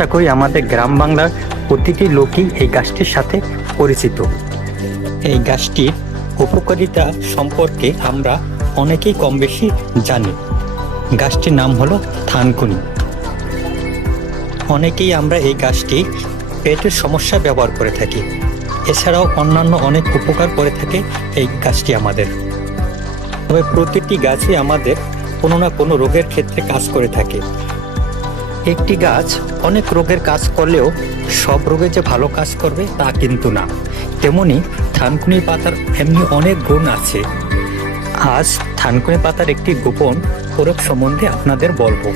আশা করি আমাদের গ্রাম বাংলার প্রতিটি লোকই এই গাছটির সাথে পরিচিত। এই গাছটির উপকারিতা সম্পর্কে আমরা অনেকেই কম বেশি জানি। গাছটির নাম হলো থানকুনি। অনেকেই আমরা এই গাছটি পেটের সমস্যা ব্যবহার করে থাকি। এছাড়াও অন্যান্য অনেক উপকার করে থাকে এই গাছটি আমাদের। তবে প্রতিটি গাছই আমাদের কোনো না কোনো রোগের ক্ষেত্রে কাজ করে থাকে। একটি গাছ অনেক রোগের কাজ করলেও সব রোগে যে ভালো কাজ করবে তা কিন্তু না। তেমনি থানকুনি পাতার এমনি অনেক গুণ আছে। আজ থানকুনি পাতার একটি গোপন প্রয়োগ সম্বন্ধে আপনাদের বলবো,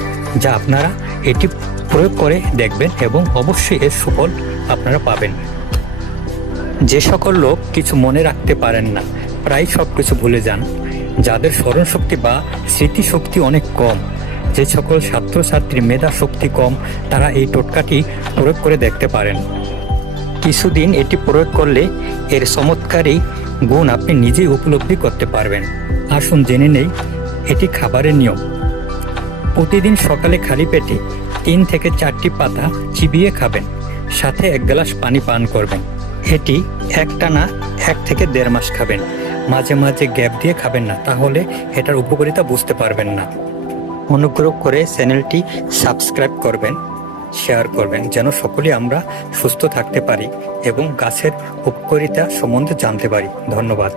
যা আপনারা এটি প্রয়োগ করে দেখবেন এবং অবশ্যই এর সুফল আপনারা পাবেন। যে সকল লোক কিছু মনে রাখতে পারেন না, প্রায় সব কিছু ভুলে যান, যাদের স্মরণশক্তি বা স্মৃতিশক্তি অনেক কম, যে সকল ছাত্রছাত্রীর মেধা শক্তি কম, তারা এই টোটকাটি প্রয়োগ করে দেখতে পারেন। কিছুদিন এটি প্রয়োগ করলে এর চমৎকারী গুণ আপনি নিজেই উপলব্ধি করতে পারবেন। আসুন জেনে নেই এটি খাবারের নিয়ম। প্রতিদিন সকালে খালি পেটে 3 থেকে 4টি পাতা চিবিয়ে খাবেন, সাথে 1 গ্লাস পানি পান করবেন। এটি একটানা 1 থেকে 1.5 মাস খাবেন। মাঝে মাঝে গ্যাপ দিয়ে খাবেন না, তাহলে এটার উপকারিতা বুঝতে পারবেন না। অনুগ্রহ করে চ্যানেলটি সাবস্ক্রাইব করবেন, শেয়ার করবেন, যেন সকলেই আমরা সুস্থ থাকতে পারি এবং গাছের উপকারিতা সম্বন্ধে জানতে পারি। ধন্যবাদ।